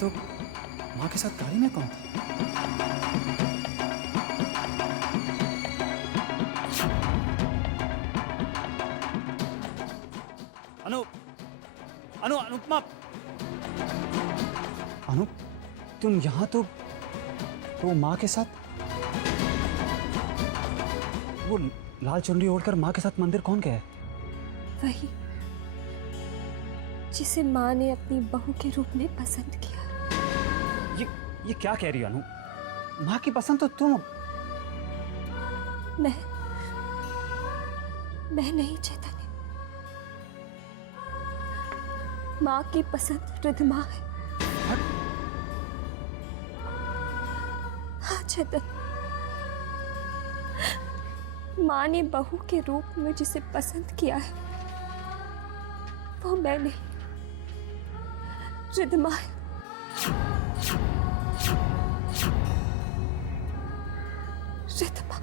तो माँ के साथ गाड़ी में कौन था? अनुपमा, अनु, तुम यहाँ तो माँ के साथ? वो लाल चुनरी ओढ़कर माँ के साथ मंदिर कौन गया है? वही जिसे माँ ने अपनी बहू के रूप में पसंद किया। ये क्या कह रही हो अनु? माँ की पसंद तो तुम। मैं नहीं चेतन, माँ की पसंद रिद्धमा है। हाँ चेतन, माँ ने बहू के रूप में जिसे पसंद किया है वो मैं नहीं, रिद्धमा है। रिद्धमा।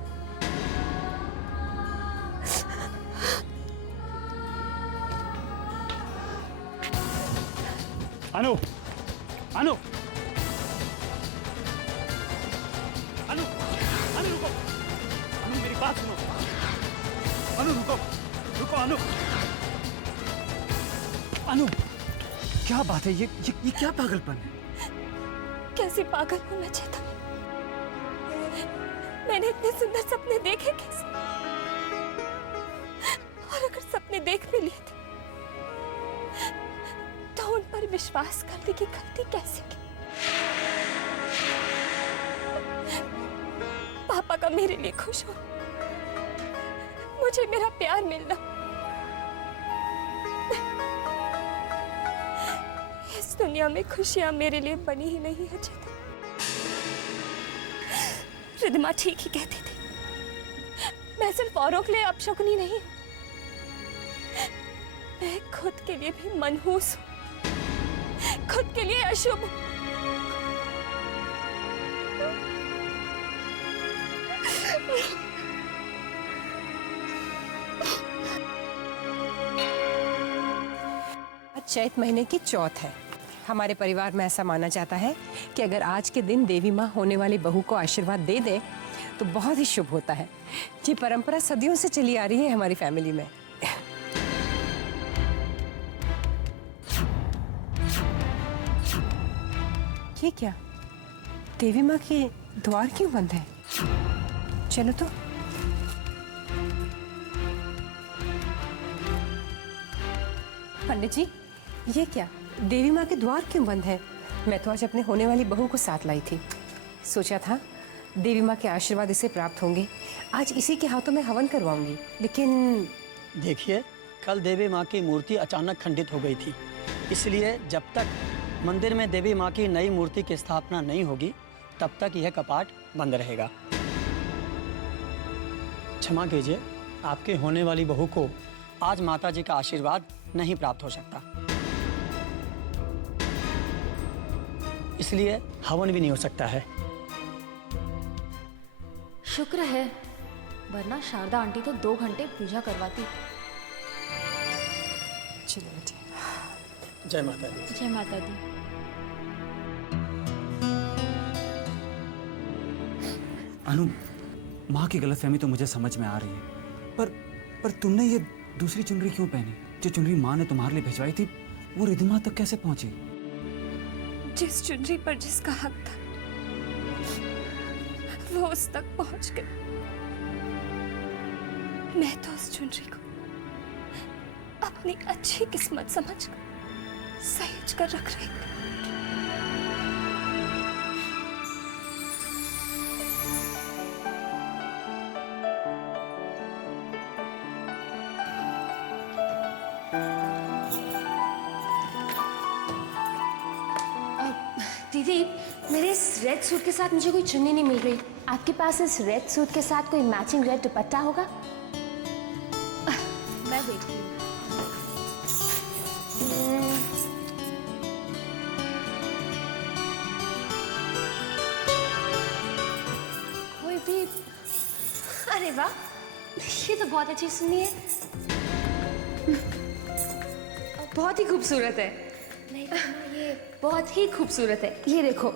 अनु, अनु, अनु, अनु रुको, अनु मेरी बात सुनो, अनु रुको, रुको अनु, अनु, क्या बात है? ये क्या पागलपन है? कैसी पागल हूं मैं चेतन? मैंने इतने सुंदर सपने देखे कैसे? और अगर सपने देख भी लिए थे तो उन पर विश्वास करने की गलती कैसे की? पापा का मेरे लिए खुश हो, मुझे मेरा प्यार मिलना, इस दुनिया में खुशियां मेरे लिए बनी ही नहीं है चेतन। रिद्धमा ठीक ही कहती थी, मैं सिर्फ औरों के लिए अपशकुनी नहीं हूं, मैं खुद के लिए भी मनहूस हूं, खुद के लिए अशुभ हूं। चैत महीने की चौथ है। हमारे परिवार में ऐसा माना जाता है कि अगर आज के दिन देवी माँ होने वाली बहू को आशीर्वाद दे दे तो बहुत ही शुभ होता है। ये परंपरा सदियों से चली आ रही है हमारी फैमिली में। ये क्या, देवी माँ के द्वार क्यों बंद है? चलो तो। पंडित जी, ये क्या, देवी माँ के द्वार क्यों बंद है? मैं तो आज अपने होने वाली बहू को साथ लाई थी। सोचा था देवी माँ के आशीर्वाद इसे प्राप्त होंगे, आज इसी के हाथों में हवन करवाऊंगी, लेकिन देखिए, कल देवी माँ की मूर्ति अचानक खंडित हो गई थी, इसलिए जब तक मंदिर में देवी माँ की नई मूर्ति की स्थापना नहीं होगी तब तक यह कपाट बंद रहेगा। क्षमा कीजिए, आपके होने वाली बहू को आज माता जी का आशीर्वाद नहीं प्राप्त हो सकता, इसलिए हवन भी नहीं हो सकता है। शुक्र है, वरना शारदा आंटी तो 2 घंटे पूजा करवाती। चलिए बेटे। जय माता दी। जय माता दी। अनु, माँ की गलतफहमी तो मुझे समझ में आ रही है, पर तुमने ये दूसरी चुनरी क्यों पहनी? जो चुनरी माँ ने तुम्हारे लिए भिजवाई थी वो रिद्धमा तक कैसे पहुंची? जिस चुनरी पर जिसका हक था वो उस तक पहुंच गई। मैं तो उस चुनरी को अपनी अच्छी किस्मत समझकर सहेज कर रख रही थी। दीदी, मेरे इस रेड सूट के साथ मुझे कोई चुन्नी नहीं मिल रही। आपके पास इस रेड सूट के साथ कोई मैचिंग रेड दुपट्टा होगा? मैं देखती हूँ। कोई भी। अरे वाह, ये तो बहुत अच्छी चुन्नी है, बहुत ही खूबसूरत है। नहीं तो ये ये बहुत ही खूबसूरत है। ये देखो,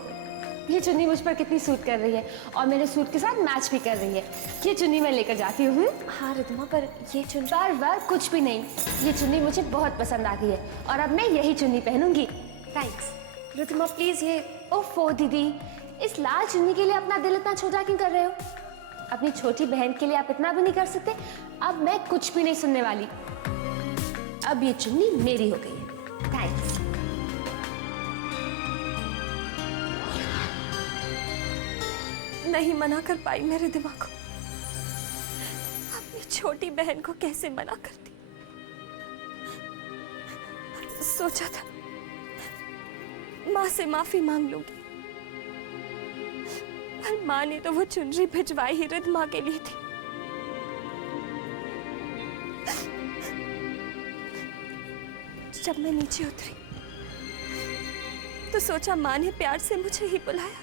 ये चुन्नी मुझ पर कितनी सूट कर रही है और मेरे सूट के साथ मैच भी कर रही है। ये चुन्नी मैं लेकर जाती हूँ। हाँ रिद्धिमा, पर ये चुन्नी बार कुछ भी नहीं, ये चुन्नी मुझे बहुत पसंद आ गई है और अब मैं यही चुन्नी पहनूंगी। थैंक्स रिद्धिमा, प्लीज ये ओफो दीदी, इस लाल चुन्नी के लिए अपना दिल इतना छोटा क्यों कर रहे हो? अपनी छोटी बहन के लिए आप इतना भी नहीं कर सकते? अब मैं कुछ भी नहीं सुनने वाली। अब ये चुन्नी मेरी हो गई है। थैंक्स। नहीं मना कर पाई मेरे दिमाग को। अपनी छोटी बहन को कैसे मना करती। सोचा था माँ से माफी मांग लूंगी, पर माँ ने तो वो चुनरी भिजवाई ही रिद्धिमा के लिए थी। जब मैं नीचे उतरी तो सोचा माँ ने प्यार से मुझे ही बुलाया।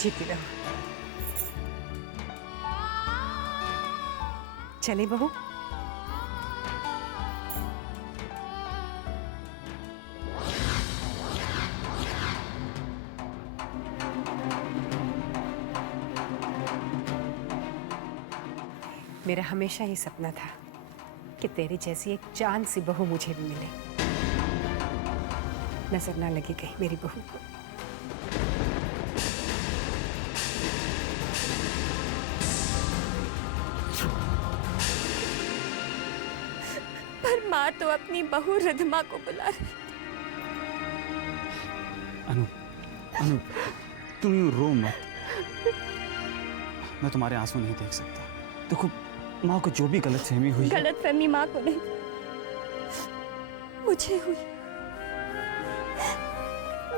जीती रहो। चले बहू। मेरा हमेशा ये सपना था कि तेरी जैसी एक चांद सी बहू मुझे भी मिले। नजर ना लगी कहीं मेरी बहू को। पर माँ तो अपनी बहू रिद्धिमा को बुला रही। अनु, अनु, तुम यूं रो मत। मैं तुम्हारे आंसू नहीं देख सकता। देखो, माँ को जो भी गलतफहमी हुई है, गलतफहमी माँ को नहीं, मुझे हुई।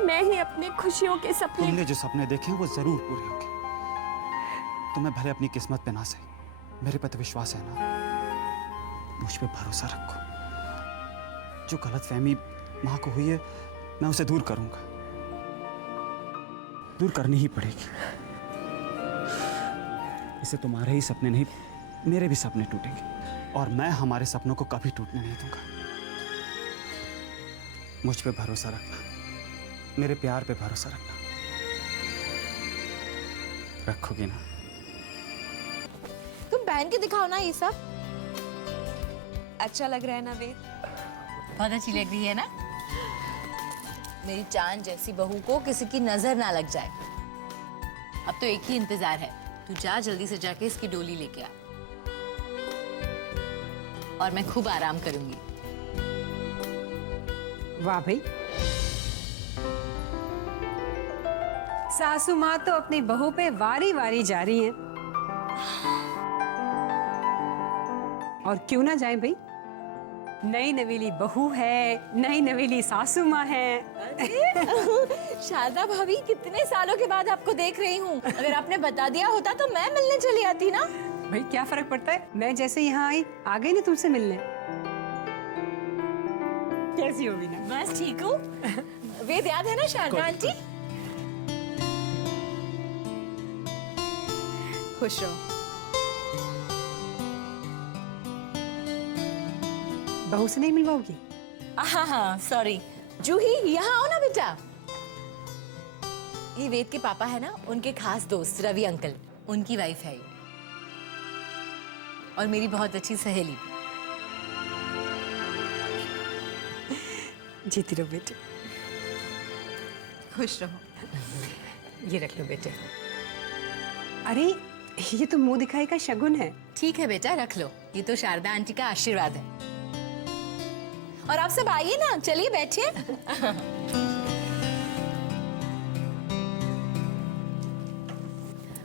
मैं ही अपनी खुशियों के सपने, तुमने जो सपने देखे हैं वो जरूर पूरे होंगे। तुम्हें भले अपनी किस्मत पे ना सही, मेरे पे तो विश्वास है ना। मुझ पे भरोसा रखो। जो गलतफहमी माँ को हुई है, मैं उसे दूर करूंगा। दूर करनी ही पड़ेगी। इससे तुम्हारे ही सपने नहीं, मेरे भी सपने टूटेंगे और मैं हमारे सपनों को कभी टूटने नहीं दूंगा। मुझ पे भरोसा रखना, मेरे प्यार पे भरोसा रखना। रखोगी ना? तुम पहन के दिखाओ ना ये सब। अच्छा लग रहा है ना वेद? बहुत अच्छी लग रही है ना? मेरी चांद जैसी बहू को किसी की नजर ना लग जाए। अब तो एक ही इंतजार है, तू जा जल्दी से जाके इसकी डोली लेके आ और मैं खूब आराम करूंगी। वाह भाई, सासू माँ तो अपनी बहू पे वारी वारी जा रही हैं। और क्यों ना जाए भाई, नई नवेली बहू है, नई नवेली सासू माँ है। शारदा भाभी, कितने सालों के बाद आपको देख रही हूँ। अगर आपने बता दिया होता तो मैं मिलने चली आती ना। भाई क्या फर्क पड़ता है, मैं जैसे यहाँ आई आ गई ना तुमसे मिलने। कैसी हो बीना? बस ठीक हूँ। वेद याद है ना शारदा आंटी? खुश रहो। बहू से नहीं मिलवाओगी? हाँ सॉरी। जूही, यहाँ आओ ना बेटा। ये वेद के पापा है ना, उनके खास दोस्त रवि अंकल, उनकी वाइफ है ये। और मेरी बहुत अच्छी सहेली। जीती रहो बेटे। खुश रहो। ये रख लो बेटे। अरे ये तो मुंह दिखाई का शगुन है। ठीक है बेटा, रख लो। ये तो शारदा आंटी का आशीर्वाद है। और आप सब आइए ना, चलिए बैठिए।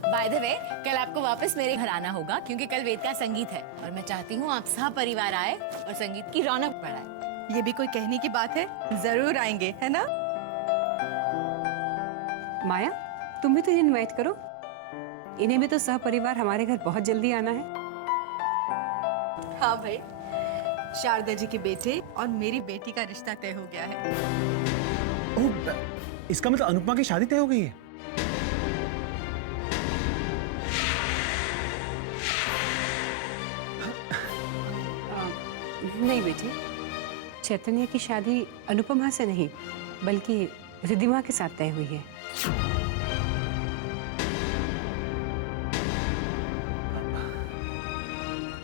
बाय द वे, कल आपको वापस मेरे घर आना होगा क्योंकि कल वेद का संगीत है और मैं चाहती हूँ आप सब परिवार आए और संगीत की रौनक बढ़ाए। ये भी कोई कहने की बात है? जरूर आएंगे, है ना? माया, तुम भी तो इन्हें इनवाइट करो। इन्हें भी तो सह परिवार हमारे घर बहुत जल्दी आना है। हाँ भाई, शारदा जी के बेटे और मेरी बेटी का रिश्ता तय हो गया है। ओह, इसका मतलब अनुपमा की शादी तय हो गई है? नहीं बेटी, चैतन्य की शादी अनुपमा से नहीं, बल्कि रिद्धिमा के साथ तय हुई है।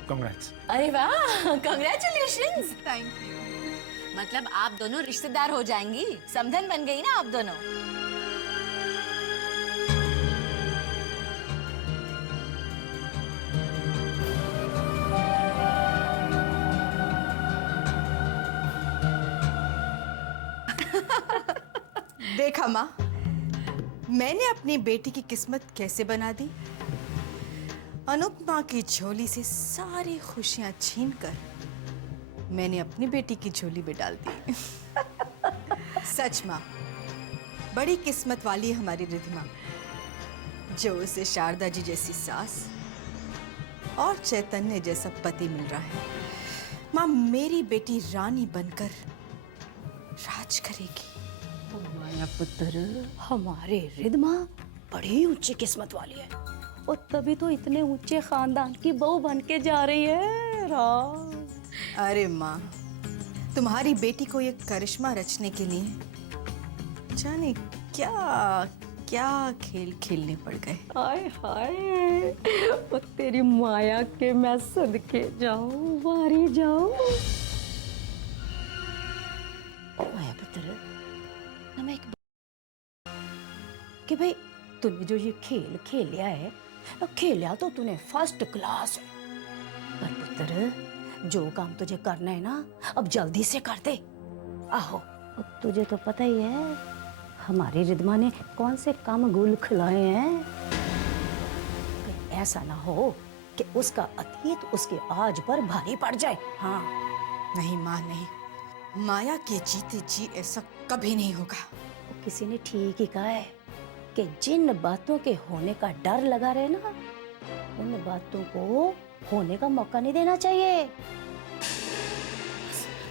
कांग्रेट्स। अरे वाह, कंग्रेचुलेशंस। Thank you. मतलब आप दोनों रिश्तेदार हो जाएंगी, समधन बन गई ना आप दोनों। देखा माँ, मैंने अपनी बेटी की किस्मत कैसे बना दी। अनुपमा की झोली से सारी खुशियां छीनकर मैंने अपनी बेटी की झोली में डाल दी। सच माँ, बड़ी किस्मत वाली है हमारी रिद्धिमा, जो उसे शारदा जी जैसी सास और चैतन्य जैसा पति मिल रहा है। माँ, मेरी बेटी रानी बनकर राज करेगी। माया पुत्र, हमारे रिद्धिमा बड़ी ऊंची किस्मत वाली है और तभी तो इतने ऊंचे खानदान की बहू बन के जा रही है। राम। अरे माँ, तुम्हारी बेटी को ये करिश्मा रचने के लिए जाने क्या क्या खेल खेलने पड़ गए। हाय हाय, वो तेरी माया के मैं सदके जाऊं, वारी जाऊं। माया पुत्र, ना मैं कि भाई तूने जो ये खेल खेलिया है, खेलिया तो तूने फर्स्ट क्लास है, पर पुत्र जो काम तुझे करना है ना, अब जल्दी से कर दे। आहो, अब तुझे तो पता ही है हमारी रिद्धिमा ने कौन से काम गुल खिलाए हैं। ऐसा ना हो कि उसका अतीत उसके आज पर भारी पड़ जाए। हाँ नहीं माँ, नहीं, माया के जीते जी ऐसा कभी नहीं होगा। किसी ने ठीक ही कहा है कि जिन बातों के होने का डर लगा रहे ना, उन बातों को होने का मौका नहीं देना चाहिए।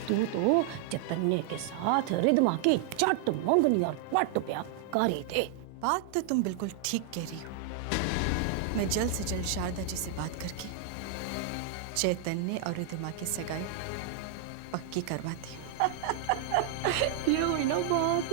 तू तो चैतन्य के साथ रिद्धिमा की चट मंगनी और पट ब्याह कर ही दे। बात तो तुम बिल्कुल ठीक कह रही हो। मैं जल्द से जल्द शारदा जी से बात करके चैतन्य और रिद्धिमा की सगाई पक्की करवाती हूँ। ये हुई ना बात।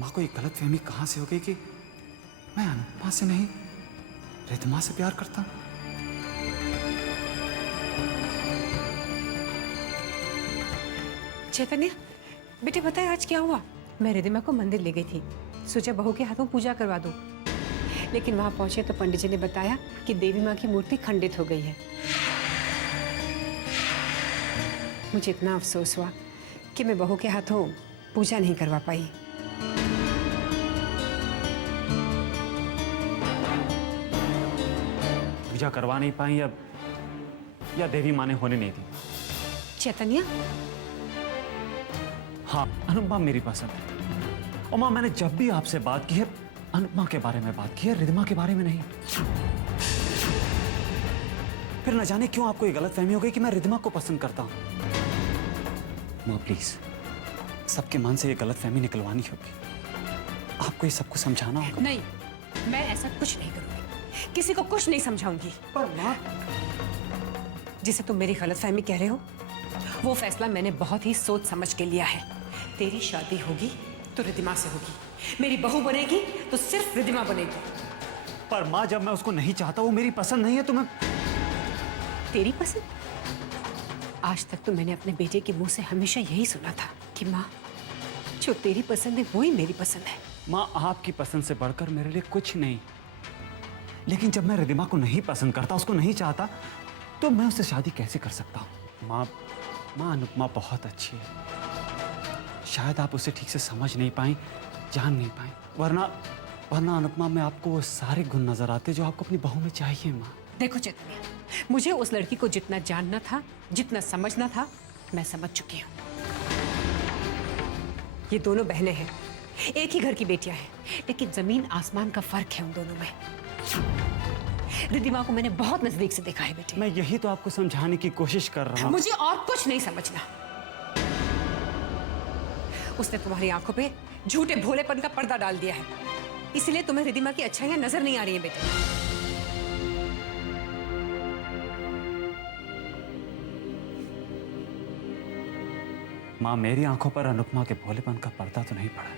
माँ को ये गलतफहमी कहाँ से हो गई कि मैं अनुपमा से नहीं रिद्धिमा से प्यार करता हूँ। चैतन्य, बेटे बताए आज क्या हुआ? मैं रिद्धिमा को मंदिर ले गई थी, सोचा बहू के हाथों पूजा करवा दूं। लेकिन वहां पहुंचे तो पंडित जी ने बताया कि देवी माँ की मूर्ति खंडित हो गई है। मुझे इतना अफसोस हुआ कि मैं बहू के हाथों पूजा नहीं करवा पाई। पूजा करवा नहीं पाई या देवी माँ ने होने नहीं दी। चैतन्य, हाँ, अनुपमा मेरी पसंद है। और माँ, मैंने जब भी आपसे बात की है अनुपमा के बारे में बात की है, रिद्धिमा के बारे में नहीं। फिर न जाने क्यों आपको ये गलतफहमी हो गई कि मैं रिद्धिमा को पसंद करता हूँ। माँ प्लीज, सबके मन से ये गलतफहमी निकलवानी होगी। आपको ये सबको समझाना होगा। नहीं, मैं ऐसा कुछ नहीं करूंगी, किसी को कुछ नहीं समझाऊंगी। पर माँ, जिसे तुम मेरी गलतफहमी कह रहे हो, वो फैसला मैंने बहुत ही सोच समझ के लिया है। तेरी शादी होगी तो रिद्धिमा से होगी, मेरी बहू बनेगी तो सिर्फ रिद्धिमा बनेगी। पर माँ, जब मैं उसको नहीं चाहता, वो मेरी पसंद नहीं है, तो मैं तेरी पसंद? आज तक तो मैंने अपने बेटे के मुंह से हमेशा यही सुना था कि माँ, जो तेरी पसंद है वही मेरी पसंद है। माँ, आपकी पसंद से बढ़कर मेरे लिए कुछ नहीं। लेकिन जब मैं रिद्धिमा को नहीं पसंद करता, उसको नहीं चाहता, तो मैं उससे शादी कैसे कर सकता हूँ? माँ, अनुपमा बहुत अच्छी है। शायद आप उसे ठीक से समझ नहीं पाई, जान नहीं पाई, वरना अनुपमा में आपको वो सारे गुण नजर आते जो आपको अपनी बहू में चाहिए। माँ देखो चैतन्य, मुझे उस लड़की को जितना जानना था, जितना समझना था, मैं समझ चुकी हूँ। ये दोनों बहनें हैं, एक ही घर की बेटियां हैं, लेकिन जमीन आसमान का फर्क है उन दोनों में। रिद्धिमा को मैंने बहुत नजदीक से देखा है बेटे। मैं यही तो आपको समझाने की कोशिश कर रहा हूँ। मुझे और कुछ नहीं समझना। उसने तुम्हारी आंखों पे झूठे भोलेपन का पर्दा डाल दिया है, इसलिए तुम्हें रिद्धिमा की अच्छाइयां नजर नहीं आ रही हैं बेटे। माँ, मेरी आंखों पर अनुपमा के भोलेपन का पर्दा तो नहीं पड़ा,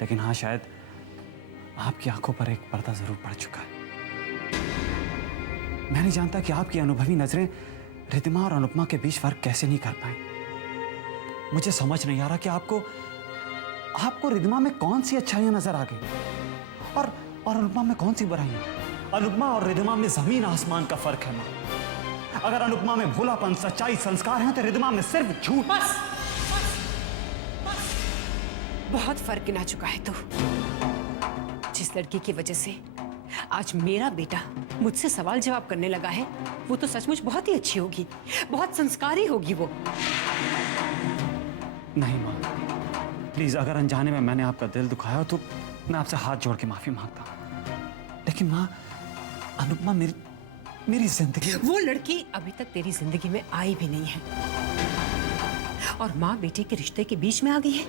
लेकिन हाँ, शायद आपकी आंखों पर एक पर्दा जरूर पड़ चुका है। मैं नहीं जानता कि आपकी अनुभवी नजरें रिद्धिमा और अनुपमा के बीच फर्क कैसे नहीं कर पाई। मुझे समझ नहीं आ रहा कि आपको रिद्धिमा में कौन सी अच्छाइयां नजर आ गई और अनुपमा में कौन सी बुराइयां। अनुपमा और रिद्धिमा में जमीन आसमान का फर्क है माँ। अगर अनुपमा में भोलापन, सच्चाई, संस्कार हैं तो रिद्धिमा में सिर्फ झूठ। बस बहुत फर्क गिना चुका है तू। जिस लड़की की वजह से आज मेरा बेटा मुझसे सवाल जवाब करने लगा है, वो तो सचमुच बहुत ही अच्छी होगी, बहुत संस्कारी होगी वो। नहीं माँ, प्लीज, अगर अनजाने में मैंने आपका दिल दुखाया तो मैं आपसे हाथ जोड़ के माफी मांगता हूँ। लेकिन माँ, अनुपमा मेरी जिंदगी। वो लड़की अभी तक तेरी जिंदगी में आई भी नहीं है और माँ बेटे के रिश्ते के बीच में आ गई है।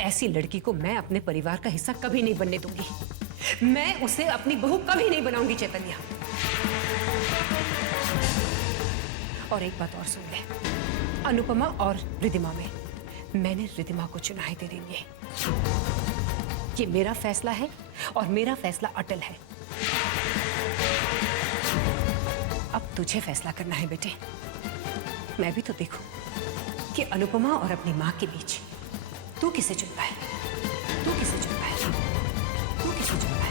ऐसी लड़की को मैं अपने परिवार का हिस्सा कभी नहीं बनने दूंगी। मैं उसे अपनी बहू कभी नहीं बनाऊंगी चैतन्या। और एक बात और सुन ले, अनुपमा और रिद्धिमा में मैंने रिद्धिमा को चुना है तेरे लिए। ये मेरा फैसला है और मेरा फैसला अटल है। अब तुझे फैसला करना है बेटे। मैं भी तो देखूं कि अनुपमा और अपनी मां के बीच तू किसे चुनता है, तू किसे चुनता है, तू किसे चुनता है।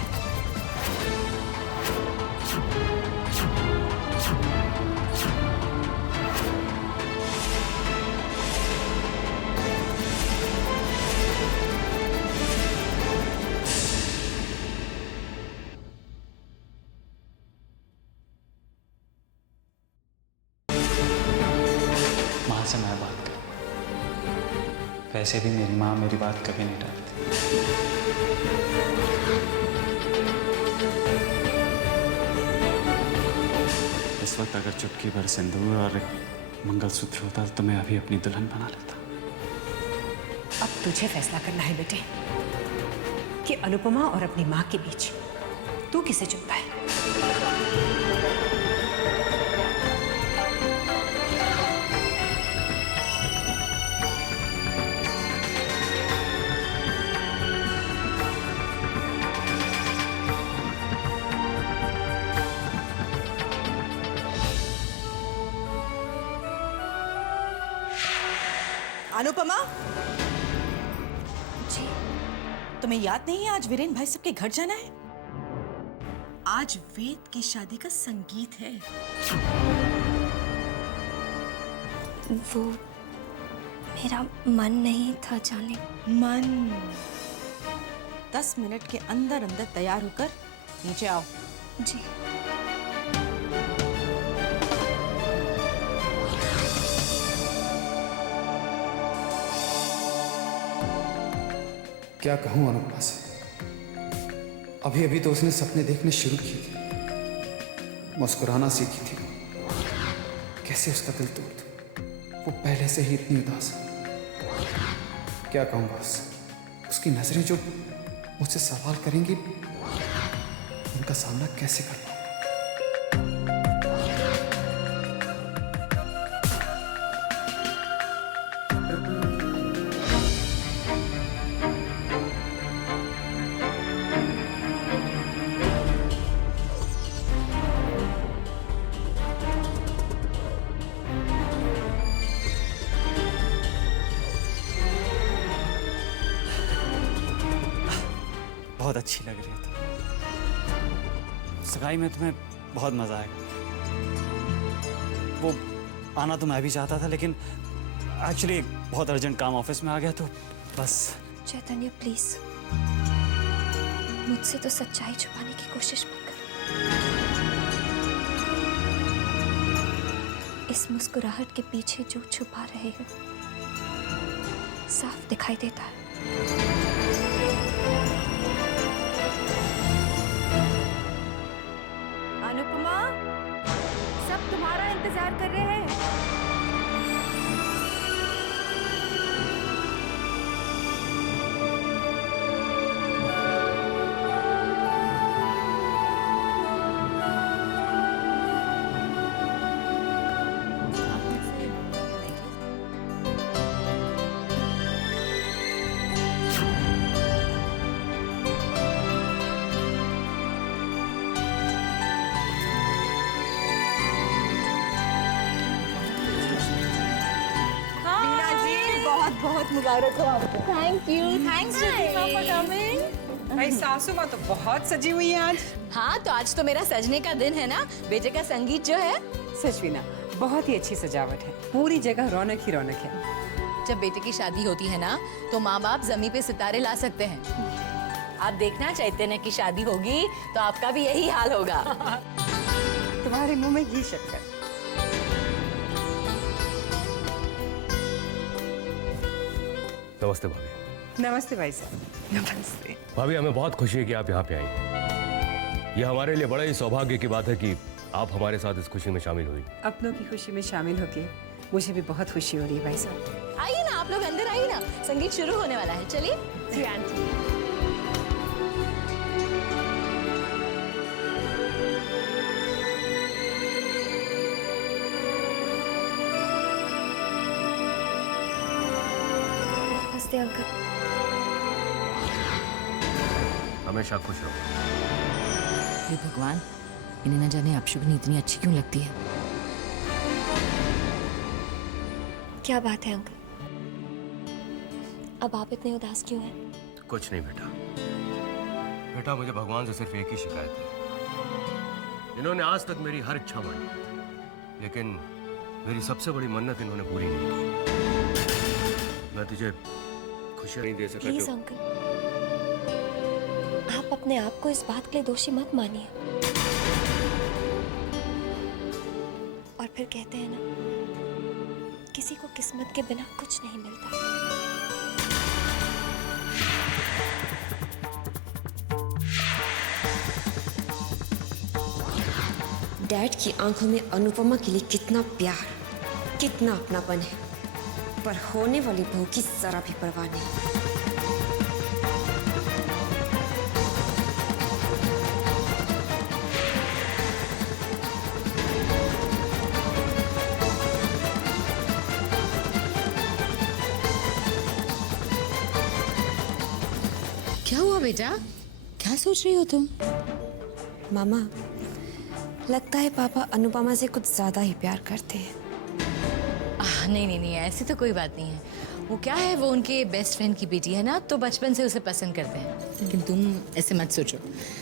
माँ से मैं बात कर। वैसे भी मेरी माँ मेरी बात कभी नहीं टालती। इस वक्त अगर चुटकी भर सिंदूर और एक मंगलसूत्र होता तो मैं अभी अपनी दुल्हन बना लेता। अब तुझे फैसला करना है बेटे कि अनुपमा और अपनी मां के बीच तू किसे चुनता है। अनुपमा, जी, तुम्हें याद नहीं है आज वीरेन भाई सबके घर जाना है? आज वेद की शादी का संगीत है। वो मेरा मन नहीं था जाने। मन 10 मिनट के अंदर अंदर तैयार होकर नीचे आओ। जी। क्या कहूं अनुपमा से? अभी अभी तो उसने सपने देखने शुरू किए थे, मुस्कुराना सीखी थी। कैसे उसका दिल तोड़ दूं? वो पहले से ही इतनी उदास है। क्या कहूंगा उससे? उसकी नजरें जो मुझसे सवाल करेंगी, उनका सामना कैसे कर पाऊं? बहुत अच्छी लग रही है तुम। सगाई में तुम्हें बहुत मजा आएगा। वो आना तो मैं भी चाहता था, लेकिन एक्चुअली बहुत अर्जेंट काम ऑफिस में आ गया, तो बस। चैतन्य, प्लीज मुझसे तो सच्चाई छुपाने की कोशिश मत करो। इस मुस्कुराहट के पीछे जो छुपा रहे हो साफ दिखाई देता है। अनुपमा, सब तुम्हारा इंतजार कर रहे हैं। बहुत मुबारक हो आपको। Thank you, thanks Jyotima for coming. भाई सासू माँ तो बहुत सजी हुई है आज। हाँ, तो आज तो मेरा सजने का दिन है ना, बेटे का संगीत जो है। सच भी ना, बहुत ही अच्छी सजावट है, पूरी जगह रौनक ही रौनक है। जब बेटे की शादी होती है ना, तो माँ बाप जमीन पे सितारे ला सकते हैं। आप देखना, चैतन्य की शादी होगी तो आपका भी यही हाल होगा। तुम्हारे मुंह में घी शक्कर। नमस्ते भाभी। नमस्ते भाई साहब। नमस्ते। भाभी, हमें बहुत खुशी है कि आप यहाँ पे आई। यह हमारे लिए बड़ा ही सौभाग्य की बात है कि आप हमारे साथ इस खुशी में शामिल हुई। अपनों की खुशी में शामिल होके मुझे भी बहुत खुशी हो रही है भाई साहब। आइए ना, आप लोग अंदर आइए ना, संगीत शुरू होने वाला है। चलिए। जी आंटी। नमस्ते अंकल। हमेशा खुश रहो। हे भगवान, इन्हें न जाने अपशुभनी इतनी अच्छी क्यों लगती है। क्या बात है अंकल? अब आप इतने उदास क्यों हैं? कुछ नहीं बेटा। बेटा, मुझे भगवान से सिर्फ एक ही शिकायत है। इन्होंने आज तक मेरी हर इच्छा मानी, लेकिन मेरी सबसे बड़ी मन्नत इन्होंने पूरी नहीं की। मैं तुझे खुशियां नहीं दे सका। प्लीज अंकल, आप अपने आप को इस बात के लिए दोषी मत मानिए। और फिर कहते हैं ना, किसी को किस्मत के बिना कुछ नहीं मिलता। डैड की आंखों में अनुपमा के लिए कितना प्यार, कितना अपनापन है, पर होने वाली बहू की जरा भी परवाह नहीं। क्या हुआ बेटा? क्या सोच रही हो तुम? मामा, लगता है पापा अनुपमा से कुछ ज्यादा ही प्यार करते हैं। नहीं नहीं नहीं, ऐसी तो कोई बात नहीं है। वो क्या है, वो उनके बेस्ट फ्रेंड की बेटी है ना, तो बचपन से उसे पसंद करते हैं। लेकिन तुम ऐसे मत सोचो,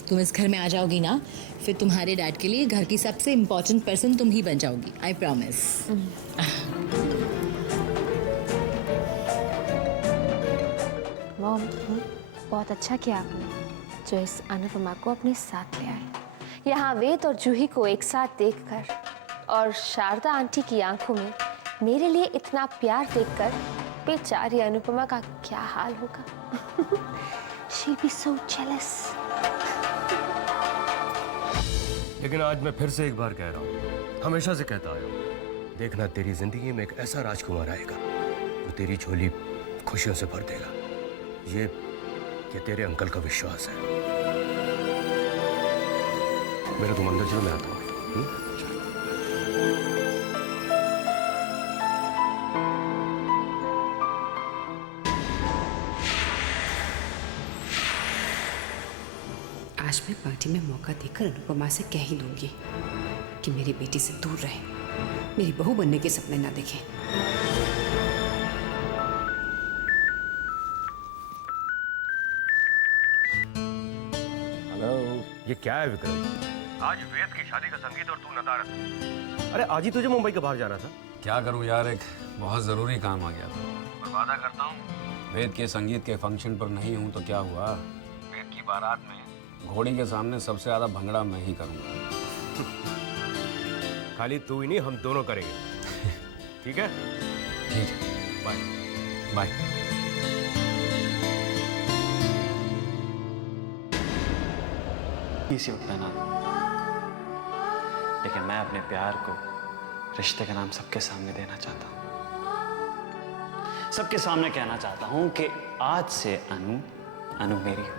तुम इस घर में आ जाओगी ना, फिर तुम्हारे डैड के लिए घर की सबसे इम्पोर्टेंट पर्सन तुम ही बन जाओगी। I promise. मॉम, बहुत अच्छा किया आपने जो इस अनुपमा को अपने साथ ले आए। यहाँ वेद और जूही को एक साथ देखकर और शारदा आंटी की आंखों में मेरे लिए इतना प्यार देखकर बेचारी अनुपमा का क्या हाल होगा। She'll be so jealous. लेकिन आज मैं फिर से एक बार कह रहा हूँ, हमेशा से कहता आया हूँ, देखना तेरी जिंदगी में एक ऐसा राजकुमार आएगा जो तेरी झोली खुशियों से भर देगा। ये तेरे अंकल का विश्वास है। मेरे तुम अंदर चलो, मैं आता हूँ। आज मैं पार्टी में मौका देकर अनुपमा से कह ही दूंगी कि मेरी बेटी से दूर रहे, मेरी बहू बनने के सपने ना देखें। ये क्या है विक्रम? आज वेद की शादी का संगीत और तू नदारद। अरे आज ही तुझे मुंबई के बाहर जाना था। क्या करूं यार, एक बहुत ज़रूरी काम आ गया था। और वादा करता हूँ वेद के संगीत के फंक्शन पर नहीं हूँ तो क्या हुआ, वेद की बारात में घोड़ी के सामने सबसे ज़्यादा भंगड़ा मैं ही करूँगा। खाली तू ही नहीं, हम दोनों करेंगे। ठीक है? ठीक है, बाय बाय। इसी वक्त पहना, लेकिन मैं अपने प्यार को रिश्ते का नाम सबके सामने देना चाहता हूँ। सबके सामने कहना चाहता हूँ कि आज से अनु मेरी हो।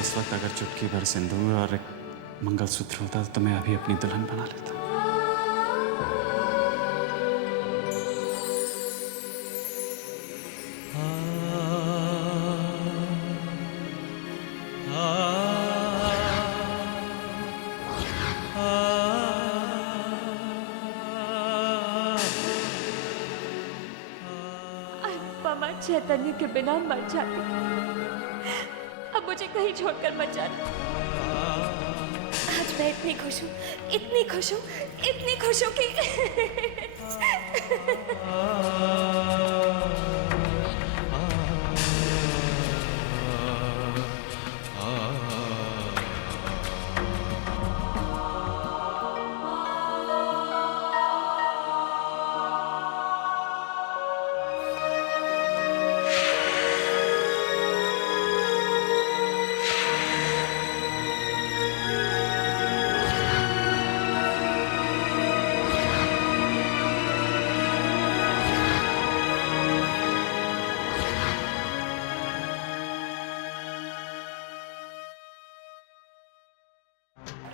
इस वक्त अगर चुटकी भर सिंदूर और एक मंगलसूत्र होता तो मैं अभी अपनी दुल्हन बना लेता। अनुपमा चैतन्य के बिना मर जाती। अब मुझे कहीं छोड़कर मत जाना। आज मैं इतनी खुश हूँ, इतनी खुश हूँ, इतनी खुश हूँ कि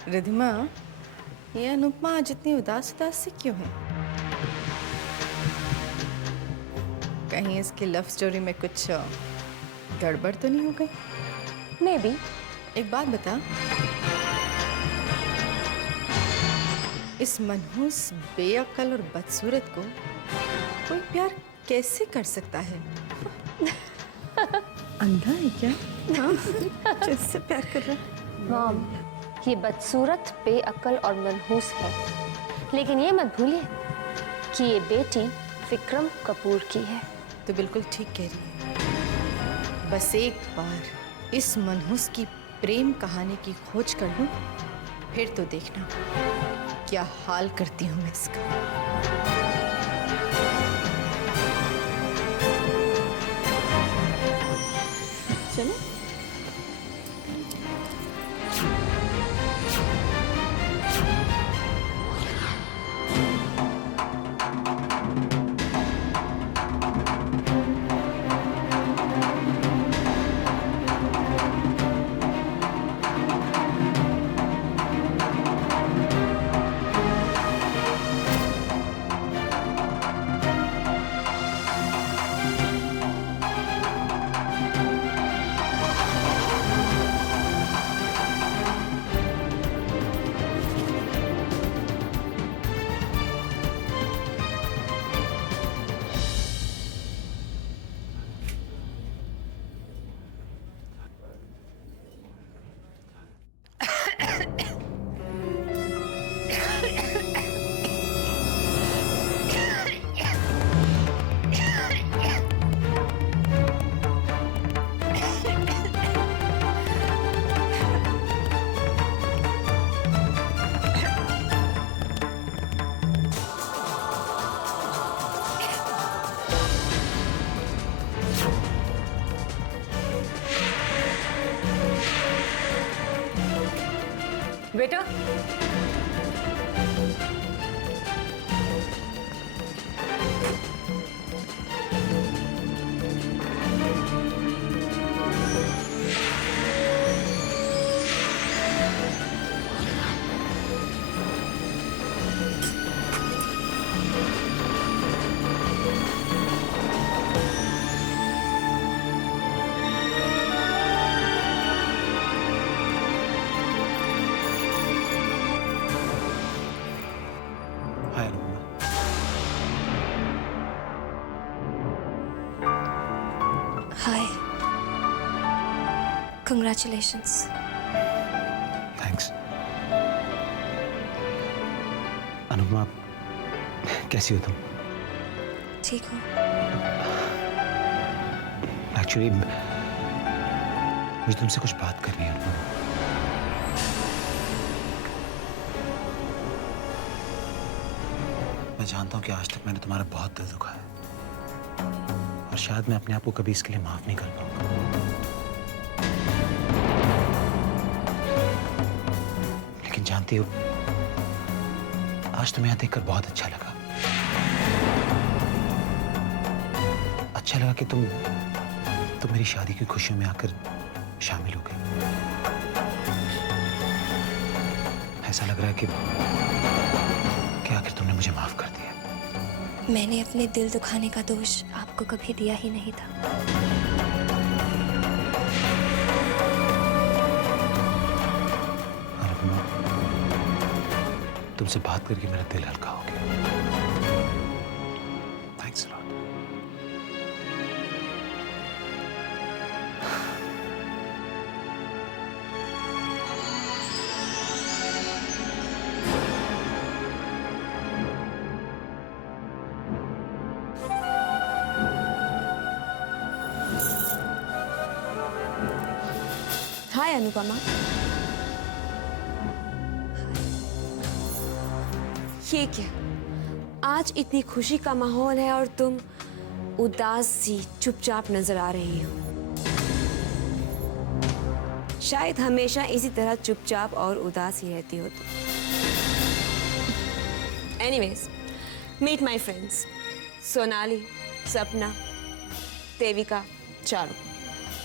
रिधिमा, ये अनुपमा आज इतनी उदास उदास सी क्यों है? कहीं इसकी लव स्टोरी में कुछ गड़बड़ तो नहीं हो गई? May be. एक बात बता, इस मनहूस, बेअक्ल और बदसूरत को कोई प्यार कैसे कर सकता है? अंधा है क्या? हाँ, कैसे प्यार कर रहा है? मॉम, ये बदसूरत, बेअक्ल और मनहूस है, लेकिन ये मत भूलिए कि ये बेटी विक्रम कपूर की है। तो बिल्कुल ठीक कह रही है। बस एक बार इस मनहूस की प्रेम कहानी की खोज कर लूं, फिर तो देखना क्या हाल करती हूँ मैं इसका। चलो। बेटा, हाय अनुपमा। हाय, कंग्रेचुलेशंस। थैंक्स। अनुपमा, कैसी हो तुम? ठीक हो? एक्चुअली मुझे तुमसे कुछ बात करनी है अनुपमा। मैं जानता हूँ कि आज तक मैंने तुम्हारा बहुत दिल दुखाया है और शायद मैं अपने आप को कभी इसके लिए माफ नहीं कर पाऊंगा, लेकिन जानती हो, आज तुम्हें यहाँ देखकर बहुत अच्छा लगा। अच्छा लगा कि तुम मेरी शादी की खुशियों में आकर शामिल हो गई। ऐसा लग रहा है कि आखिर तुमने मुझे माफ कर दिया। मैंने अपने दिल दुखाने का दोष आपको कभी दिया ही नहीं था। अनुपमा, तुमसे बात करके मेरा दिल हल्का हो गया। Thanks a lot. Hi Anupama. ये क्या, आज इतनी खुशी का माहौल है और तुम उदास सी चुपचाप नजर आ रही हो। शायद हमेशा इसी तरह चुपचाप और उदास ही रहती हो तुम। Anyways, meet my friends Sonali, Sapna, Devika, Charu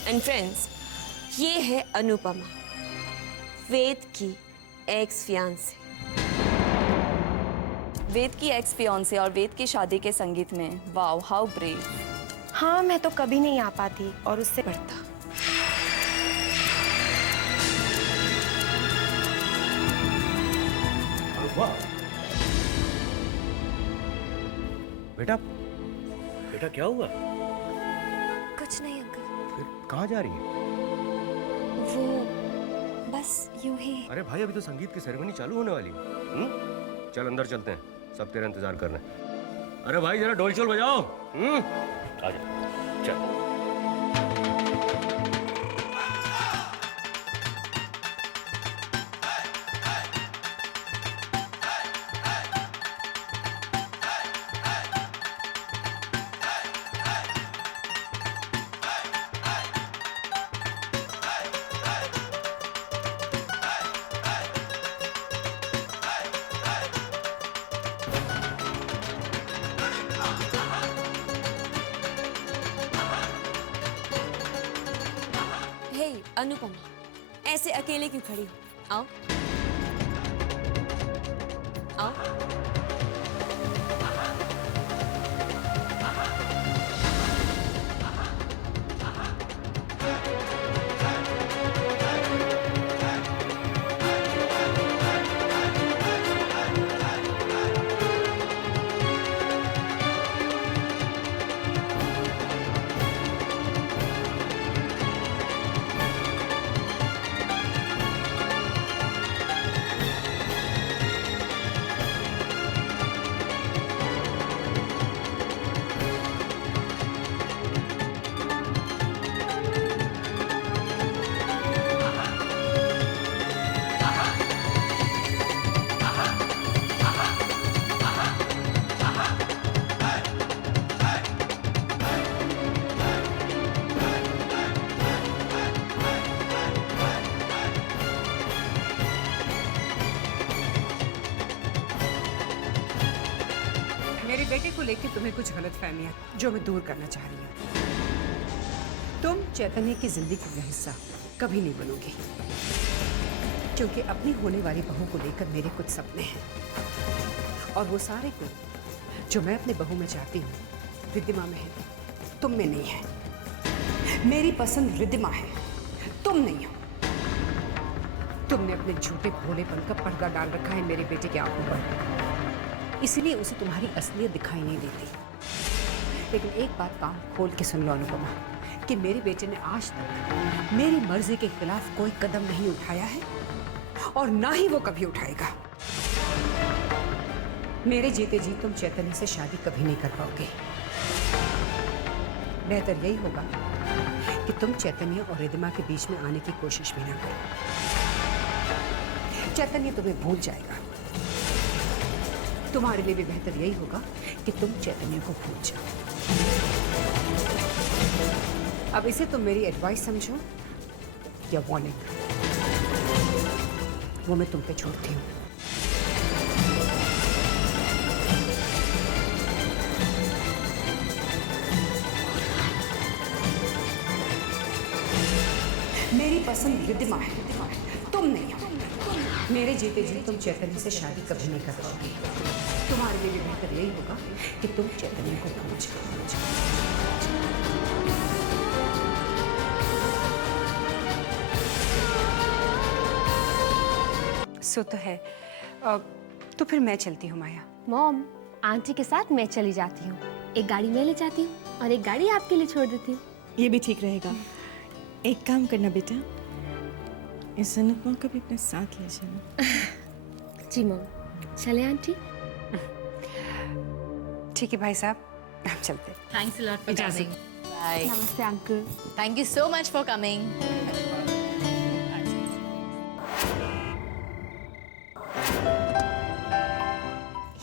and friends, ये है अनुपमा, वेद की एक्स फियांसे। वेद की एक्स फियांसे और वेद की शादी के संगीत में, वाओ हाउ ब्रेव। हाँ, मैं तो कभी नहीं आ पाती और उससे बढ़ता। बेटा, बेटा क्या हुआ? कुछ नहीं अंकल। फिर कहाँ जा रही है? वो बस यूं ही। अरे भाई, अभी तो संगीत की सेरेमनी चालू होने वाली है। चल अंदर चलते हैं, सब तेरा इंतजार कर रहे हैं। अरे भाई जरा ढोल-छोल बजाओ। आजा, चल। अनुपमा, ऐसे अकेले क्यों खड़ी हो? आओ आओ। मेरे बेटे को लेकर तुम्हें कुछ गलतफहमियां जो मैं दूर करना चाह रही हूँ। तुम चैतन्य की जिंदगी का हिस्सा कभी नहीं बनोगी, क्योंकि अपनी होने वाली बहू को लेकर मेरे कुछ सपने हैं और वो सारे गुण जो मैं अपने बहू में चाहती हूँ रिद्धिमा में है, तुम में नहीं है। मेरी पसंद रिद्धिमा है, तुम नहीं हो। तुमने अपने झूठे भोलेपन का पर्दा डाल रखा है मेरे बेटे की आंखों पर, इसलिए उसे तुम्हारी असलियत दिखाई नहीं देती। लेकिन एक बात कान खोल के सुन लो अनुपमा, कि मेरे बेटे ने आज तक मेरी मर्जी के खिलाफ कोई कदम नहीं उठाया है और ना ही वो कभी उठाएगा। मेरे जीते जी तुम चैतन्य से शादी कभी नहीं कर पाओगे। बेहतर यही होगा कि तुम चैतन्य और रिद्धिमा के बीच में आने की कोशिश भी ना करो। चैतन्य तुम्हें भूल जाएगा। तुम्हारे लिए भी बेहतर यही होगा कि तुम चैतन्य को भूल जाओ। अब इसे तुम मेरी एडवाइस समझो या वार्निंग, वो मैं तुम पे छोड़ती हूँ। मेरी पसंद रिद्धिमा है, तुम नहीं हो। मेरे जीते जी तुम चैतन्य से शादी कभी नहीं कर पाओगे। तुम्हारे लिए भी बेहतर यही होगा कि तुम चैतन्य को भूल जाओ। सो तो है। तो फिर मैं चलती हूँ माया। मॉम, आंटी के साथ मैं चली जाती हूँ। एक गाड़ी मैं ले जाती हूँ और एक गाड़ी आपके लिए छोड़ देती हूँ। ये भी ठीक रहेगा। एक काम करना बेटा, इस अनुपमा को भी अपने साथ ले जाना। जी मॉम, चले आंटी। ठीक है भाई साहब, हम चलते। Thanks a lot for coming. Bye. नमस्ते uncle. Thank you so much for coming.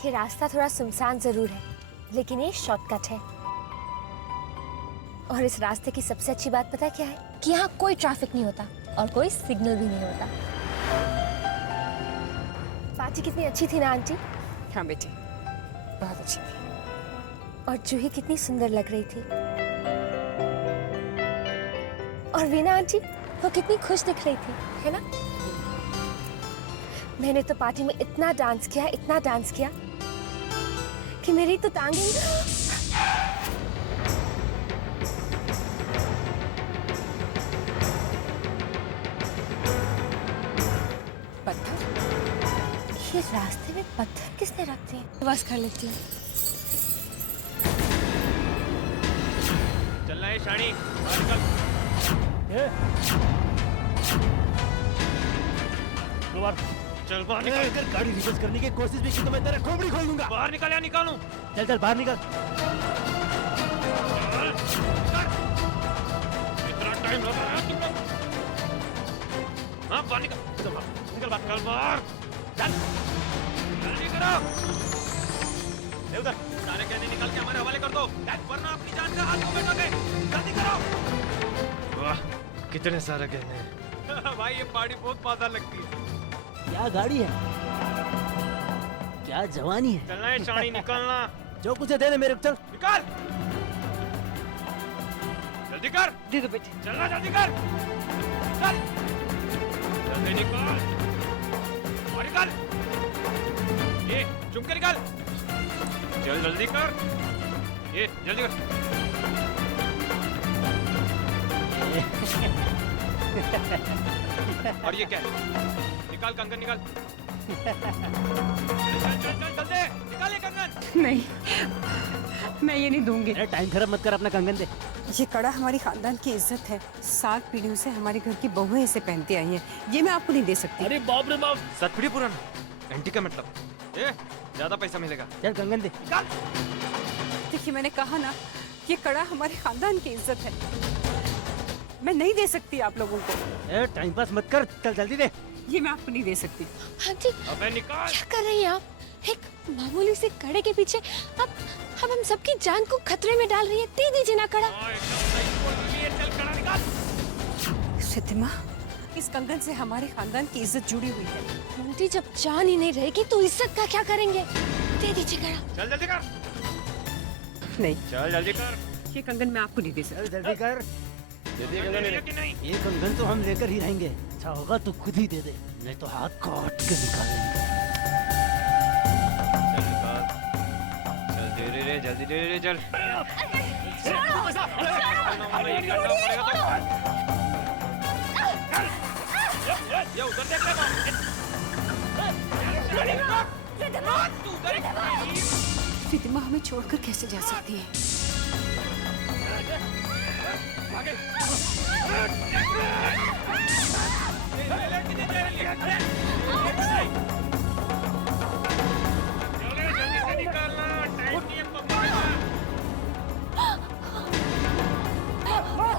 ये रास्ता थोड़ा सुनसान जरूर है, लेकिन ये शॉर्टकट है। और इस रास्ते की सबसे अच्छी बात पता है क्या है? कि यहाँ कोई ट्रैफिक नहीं होता और कोई सिग्नल भी नहीं होता। पार्टी कितनी अच्छी थी ना आंटी? हाँ बेटी, बहुत अच्छी थी। और जूही कितनी सुंदर लग रही थी। और वीना आंटी, वो कितनी खुश दिख रही थी, है ना? मैंने तो पार्टी में इतना डांस किया कि मेरी तो टांगें पत्थर? ये रास्ते में पत्थर किसने रख दिए? बस कर लेती हूँ। चलना है शानी, बाहर निकल। चल बाहर निकल। अगर गाड़ी रिवर्स करने की कोशिश भी की तो मैं तेरा खोपड़ी खोल दूंगा। बाहर निकल या निकालूं? चल चल बाहर निकल। इतना टाइम लगा रहा है तुम लोग? हाँ बाहर निकल, निकल बाहर, चल जल्दी करो। ले उधर सारे कहने निकल के हमारे हवाले कर दो, वरना अपनी जान का हाथ में बैठोगे। जल्दी करो। वाह कितने सारे कहने हैं। भाई ये पार्टी बहुत मजा लगती है। क्या गाड़ी है, क्या जवानी है। चलना है शानी, निकलना। जो कुछ है दे दे मेरे को, चल निकाल, जल्दी कर। दे दो बेटी। चलना, जल्दी कर, चल जल्दी निकाल और निकाल। ये चुप के निकाल, चल जल्दी कर, ये जल्दी कर। और ये क्या है? निकाल कंगन, निकाल। चल चल चल चल दे, निकाल ये कंगन। नहीं, मैं ये नहीं दूंगी। अरे टाइम खराब मत कर, अपना कंगन दे। ये कड़ा हमारी खानदान की इज्जत है। 7 पीढ़ियों से हमारे घर की बहुएं इसे पहनती आई हैं। ये मैं आपको नहीं दे सकती। अरे बाप रे बाप, 7 पीढ़ी पुराना, एंटी का मतलब। ये ज्यादा पैसा मिलेगा। चल कंगन दे। निकाल। देखिए मैंने कहा ना, ये कड़ा हमारे खानदान की इज्जत है। मैं नहीं दे सकती आप लोगों को। ए टाइम पास मत कर, चल जल्दी दे। ये मैं आपको नहीं दे सकती। आंटी, अबे निकाल। क्या कर रही हैं आप? एक मामूली से कड़े के पीछे अब हम सबकी जान को खतरे में डाल रही है। दे दीजिए ना कड़ा। चल कड़ा निकाल। सिद्धिमा, इस कंगन से हमारे खानदान की इज्जत जुड़ी हुई है। आंटी, जब जान ही नहीं रहेगी तो इज्जत का क्या करेंगे? दे दीजिए कड़ा। चल जल्दी कर। नहीं, चल जल्दी कर। ये कंगन मैं आपको नहीं दे सकती। जल्दी कर। जल्दी कर कि नहीं? ये कंगन तो हम लेकर ही रहेंगे। अच्छा होगा तू खुद ही दे दे, नहीं तो हाथ काट के निकालेंगे। चल निकाल, चल धीरे रे, जल्दी धीरे रे, चल। ये उधर देख सिद्धिमा हमें छोड़कर कैसे जा सकती है?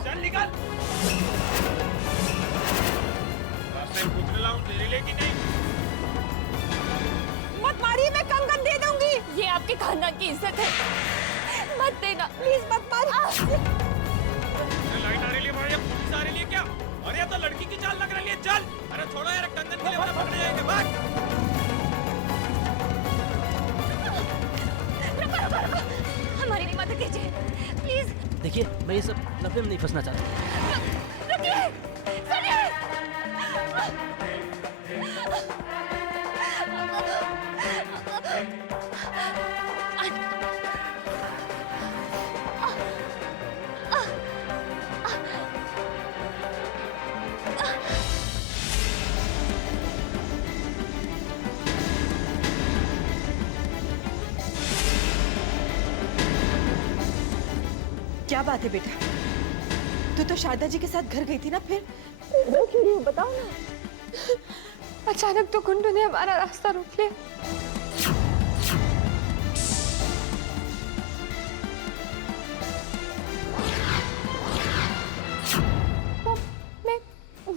चल निकाल। मत मारिए, मैं कंगन दे दूंगी। ये आपके खानदान की इज्जत है, मत देना। प्लीज मत मारिए। लाइट आ रही है भाई, पुलिस आ रही है क्या? अरे ये तो लड़की की चाल लग रही है। चल, अरे छोड़ो यार, कंगन के लिए हमारे पकड़े जाएंगे। भाग। रुको, हमारी भी मदद कीजिए प्लीज। देखिए मैं ये सब लफड़े में नहीं फंसना चाहता। रुकिए, सुनिए। क्या बात है बेटा? तू तो शारदा जी के साथ घर गई थी ना, फिर? बताओ ना। अचानक तो गुंडों ने हमारा रास्ता रोक लिया।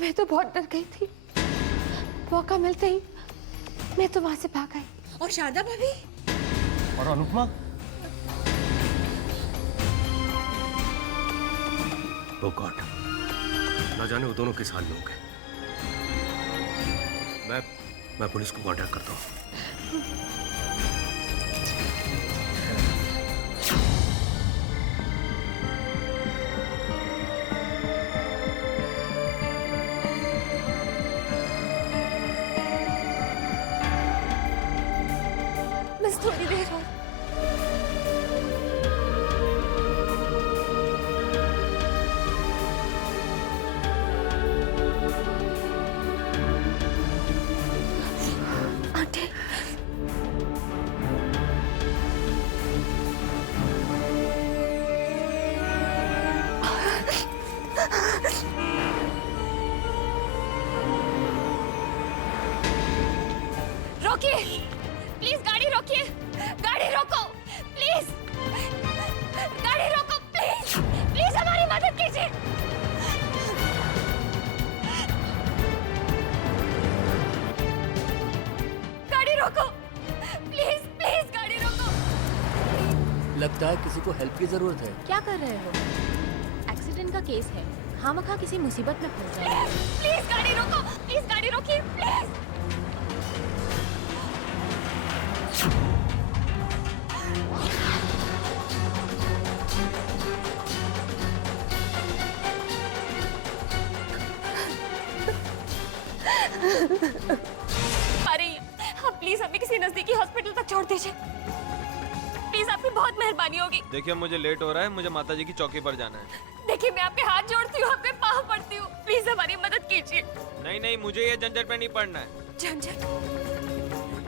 मैं तो बहुत डर गई थी। मौका मिलते ही मैं तो वहां से भाग आई। और शारदा भाभी? और अनुपमा? Oh God, ना जाने वो दोनों किस हाल में होंगे। मैं पुलिस को कांटेक्ट करता हूँ। बस थोड़ी देर और। आंटी, रोकिए प्लीज, गाड़ी रोकिए, गाड़ी रोको प्लीज, गाड़ी रोको प्लीज, प्लीज हमारी मदद कीजिए। गाड़ी रोको प्लीज, प्लीज गाड़ी रोको। लगता है किसी को हेल्प की जरूरत है। क्या कर रहे हो? एक्सीडेंट का केस है, खामखा किसी मुसीबत में फंस जाएंगे। प्लीज गाड़ी रोको, प्लीज गाड़ी रोकिए प्लीज। अरे आप प्लीज हमें किसी नजदीकी हॉस्पिटल तक छोड़ दीजिए, प्लीज आपकी बहुत मेहरबानी होगी। देखिए मुझे लेट हो रहा है, मुझे माताजी की चौकी पर जाना है। देखिए मैं आपके हाथ जोड़ती हूँ, आपके पाँव पड़ती हूँ, प्लीज हमारी मदद कीजिए। नहीं नहीं, मुझे ये झंझट में नहीं पड़ना है। झंझट?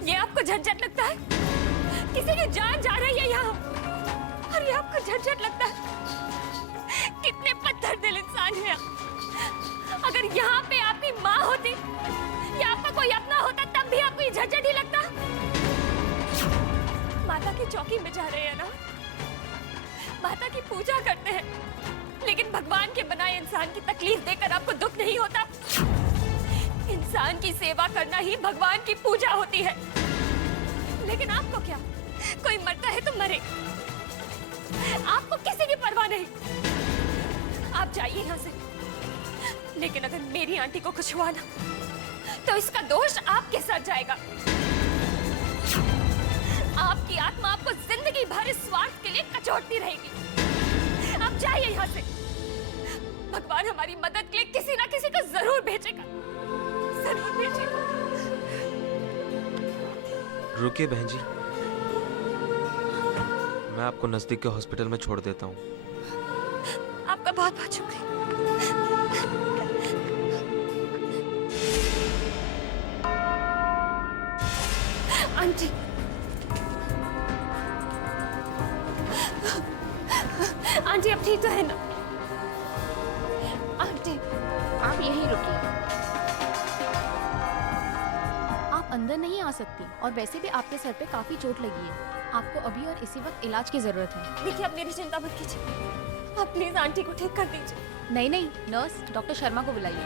ये आपको झंझट लगता है? किसी की जान जा रही है यहाँ और ये आपको झंझट लगता है? कितने पत्थर दिल इंसान है आप। अगर यहाँ पे आपकी माँ होती या आपका कोई अपना होता तब भी आपको ये झंझट ही लगता। माता की चौकी में जा रहे हैं ना, माता की पूजा करते हैं, लेकिन भगवान के बनाए इंसान की तकलीफ देकर आपको दुख नहीं होता। इंसान की सेवा करना ही भगवान की पूजा होती है। लेकिन आपको क्या, कोई मरता है तो मरे, आपको किसी की परवाह नहीं। आप जाइए यहाँ से, लेकिन अगर मेरी आंटी को कुछ हुआ ना तो इसका दोष आपके सर जाएगा। आपकी आत्मा आपको जिंदगी भर इस स्वार्थ के लिए कचोटती रहेगी। आप जाइए यहाँ से, भगवान हमारी मदद के लिए किसी ना किसी को जरूर भेजेगा, जरूर भेजेगा। रुकिए बहन जी, मैं आपको नजदीक के हॉस्पिटल में छोड़ देता हूँ। आपका बहुत बहुत शुक्रिया। आंटी, आंटी अब ठीक तो है ना? आंटी आप यहीं रुकिए, आप अंदर नहीं आ सकती और वैसे भी आपके सर पे काफी चोट लगी है। आपको अभी और इसी वक्त इलाज की जरूरत है। देखिए आप मेरी चिंता मत कीजिए, आप प्लीज आंटी को ठीक कर दीजिए। नहीं नहीं, नर्स डॉक्टर शर्मा को बुलाइए।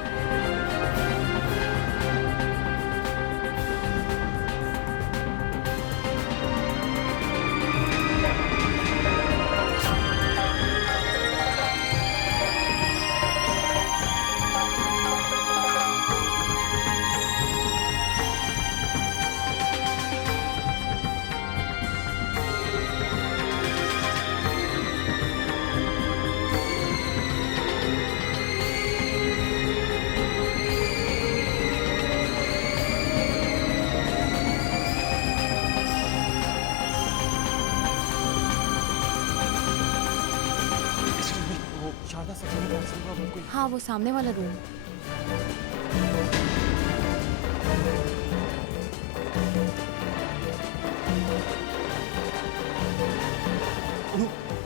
हाँ, वो सामने वाला रूम।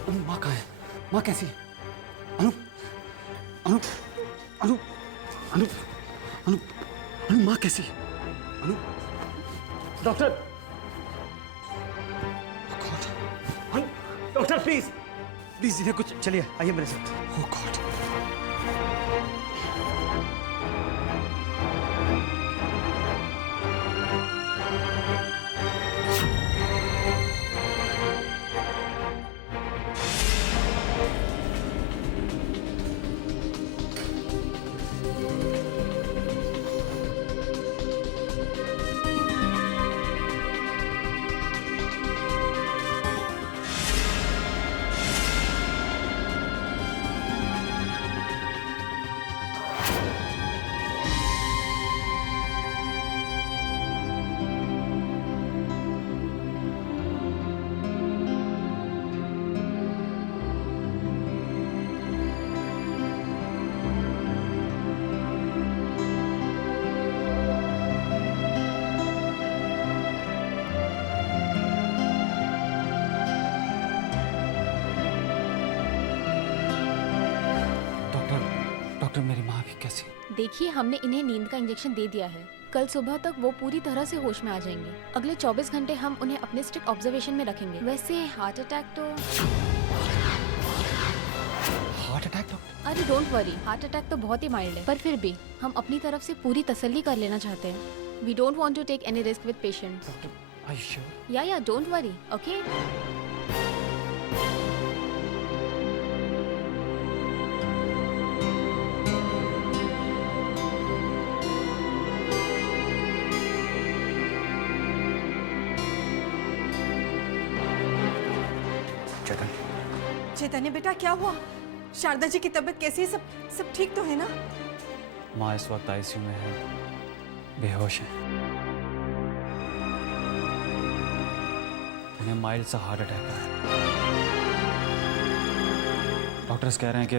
अनु, माँ कहाँ है? माँ कैसी है? अनु, अनु, अनु, अनु, अनु, अनु, माँ कैसी है? Anu, doctor, Anu, doctor please, please इन्हें कुछ, चलिए आइए मेरे साथ। Oh god. देखिए, हमने इन्हें नींद का इंजेक्शन दे दिया है। कल सुबह तक वो पूरी तरह से होश में आ जाएंगे। अगले 24 घंटे हम उन्हें अपने स्ट्रिक्ट ऑब्जर्वेशन में रखेंगे। वैसे हार्ट अटैक तो अरे डोंट वरी, हार्ट अटैक तो बहुत ही माइल्ड है, पर फिर भी हम अपनी तरफ से पूरी तसल्ली कर लेना चाहते हैं। We don't want to take any risk with patients. Are you sure? या डोंट वरी, ओके? चैतन्य बेटा, क्या हुआ? शारदा जी की तबीयत कैसी है? सब ठीक तो है ना? माँ इस वक्त आईसीयू में है, बेहोश है। उन्हें माइल्ड सा हार्ट अटैक आया। डॉक्टर्स कह रहे हैं कि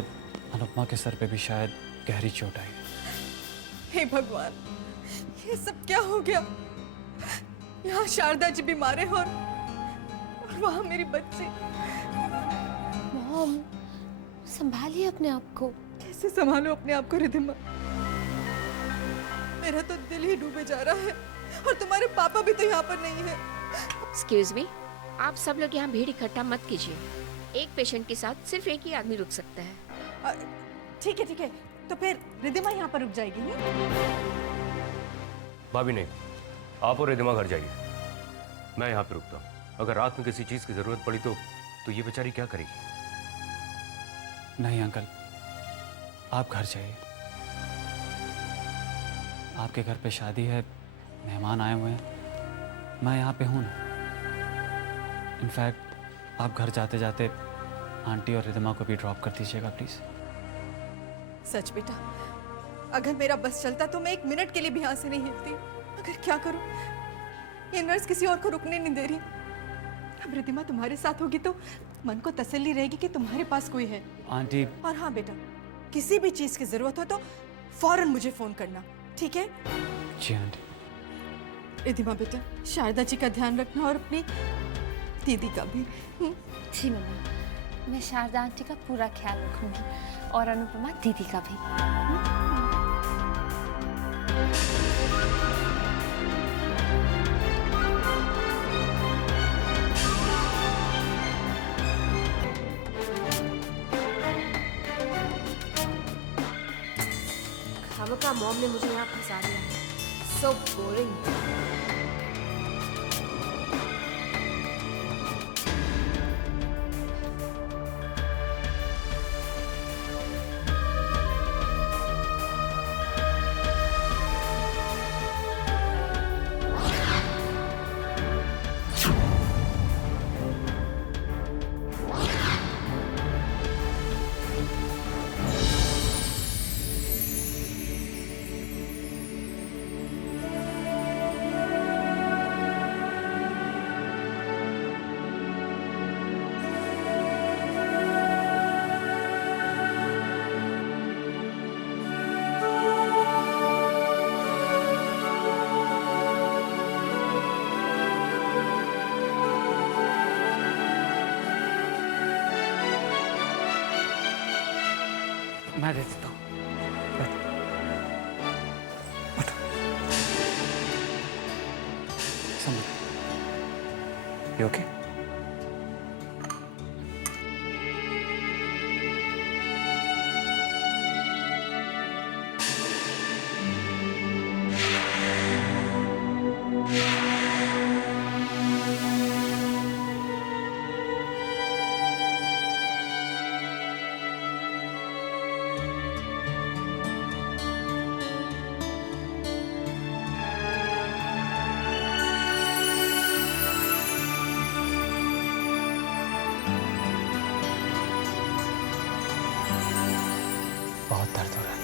अनुपमा के सर पे भी शायद गहरी चोट आई है। हे भगवान, ये सब क्या हो गया? यहाँ शारदा जी बीमार है और वहाँ मेरी बच्ची। मॉम, संभालिए अपने आप को। कैसे संभालो अपने आप को रिधिमा? मेरा तो दिल ही डूबे जा रहा है और तुम्हारे पापा भी तो यहाँ पर नहीं है। एक्सक्यूज मी, आप सब लोग यहाँ भीड़ इकट्ठा मत कीजिए। एक पेशेंट के साथ सिर्फ एक ही आदमी रुक सकता है। ठीक है, तो फिर रिधिमा यहाँ पर रुक जाएगी नहीं? भाभी नहीं, आप और रिधिमा घर जाइए, मैं यहाँ पे रुकता हूँ। अगर रात में किसी चीज की जरूरत पड़ी तो ये बेचारी क्या करेगी? नहीं अंकल, आप घर जाइए। आपके घर पे शादी है, मेहमान आए हुए हैं, मैं यहाँ पे हूँ ना। इनफैक्ट आप घर जाते जाते आंटी और रिधिमा को भी ड्रॉप कर दीजिएगा प्लीज। सच बेटा, अगर मेरा बस चलता तो मैं 1 मिनट के लिए भी यहाँ से नहीं हिलती। अगर क्या करूं, ये नर्स किसी और को रुकने नहीं दे रही। अब रिधिमा तुम्हारे साथ होगी तो मन को तसल्ली रहेगी कि तुम्हारे पास कोई है। आंटी। और हाँ बेटा, किसी भी चीज की जरूरत हो तो फौरन मुझे फोन करना, ठीक है? जी आंटी। रिधिमा बेटा, शारदा जी का ध्यान रखना और अपनी दीदी का भी। जी मम्मी, मैं शारदा आंटी का पूरा ख्याल रखूंगी और अनुपमा दीदी का भी। खामखा मॉम ने मुझे यहाँ फंसा दिया है। So boring। मैं दे देता हूँ। You okay? बहुत दर्द हो रहा है।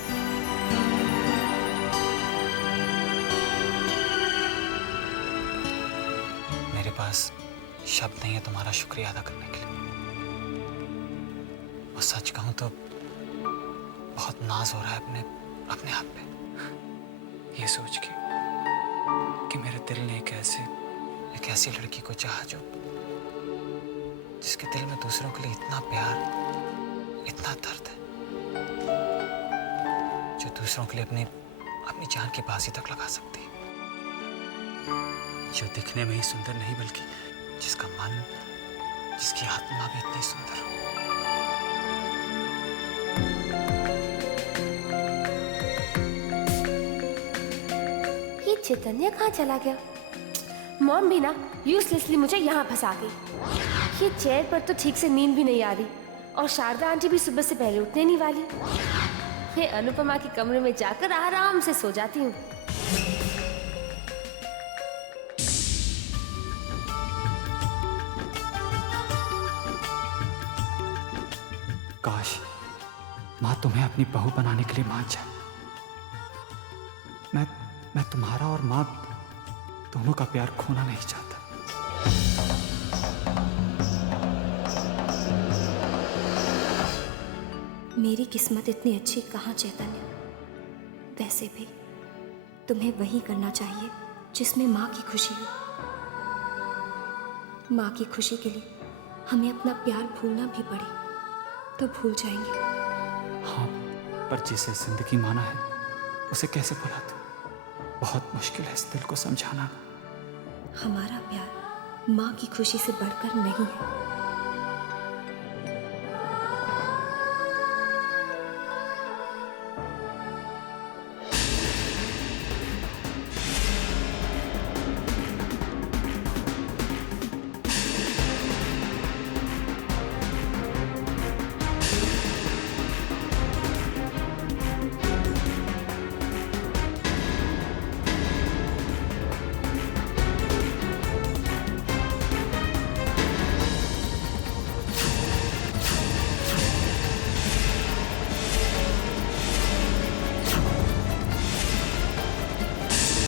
मेरे पास शब्द नहीं है तुम्हारा शुक्रिया अदा करने के लिए। और सच कहूं तो बहुत नाज हो रहा है अपने आप पे, ये सोच के कि मेरे दिल ने एक ऐसी लड़की को चाहा जिसके दिल में दूसरों के लिए इतना प्यार, इतना दर्द है, जो दूसरों के लिए अपनी अपनी जान की बाजी तक लगा सकती है, जो दिखने में ही सुंदर नहीं बल्कि जिसका मन, जिसकी आत्मा भी इतनी सुंदर हो। ये चैतन्य कहाँ चला गया? मॉम भी ना यूजलेसली मुझे यहाँ फंसा गई। ये चेयर पर तो ठीक से नींद भी नहीं आ रही और शारदा आंटी भी सुबह से पहले उठने नहीं वाली। मैं अनुपमा के कमरे में जाकर आराम से सो जाती हूँ। काश माँ तुम्हें अपनी बहू बनाने के लिए मान जाए। मैं तुम्हारा और माँ दोनों का प्यार खोना नहीं चाहता। मेरी किस्मत इतनी अच्छी कहाँ चैतन्य। वैसे भी तुम्हें वही करना चाहिए जिसमें माँ की खुशी हो। माँ की खुशी के लिए हमें अपना प्यार भूलना भी पड़े तो भूल जाएंगे। हाँ, पर जिसे जिंदगी माना है उसे कैसे भुला दूं? बहुत मुश्किल है इस दिल को समझाना। हमारा प्यार माँ की खुशी से बढ़कर नहीं है।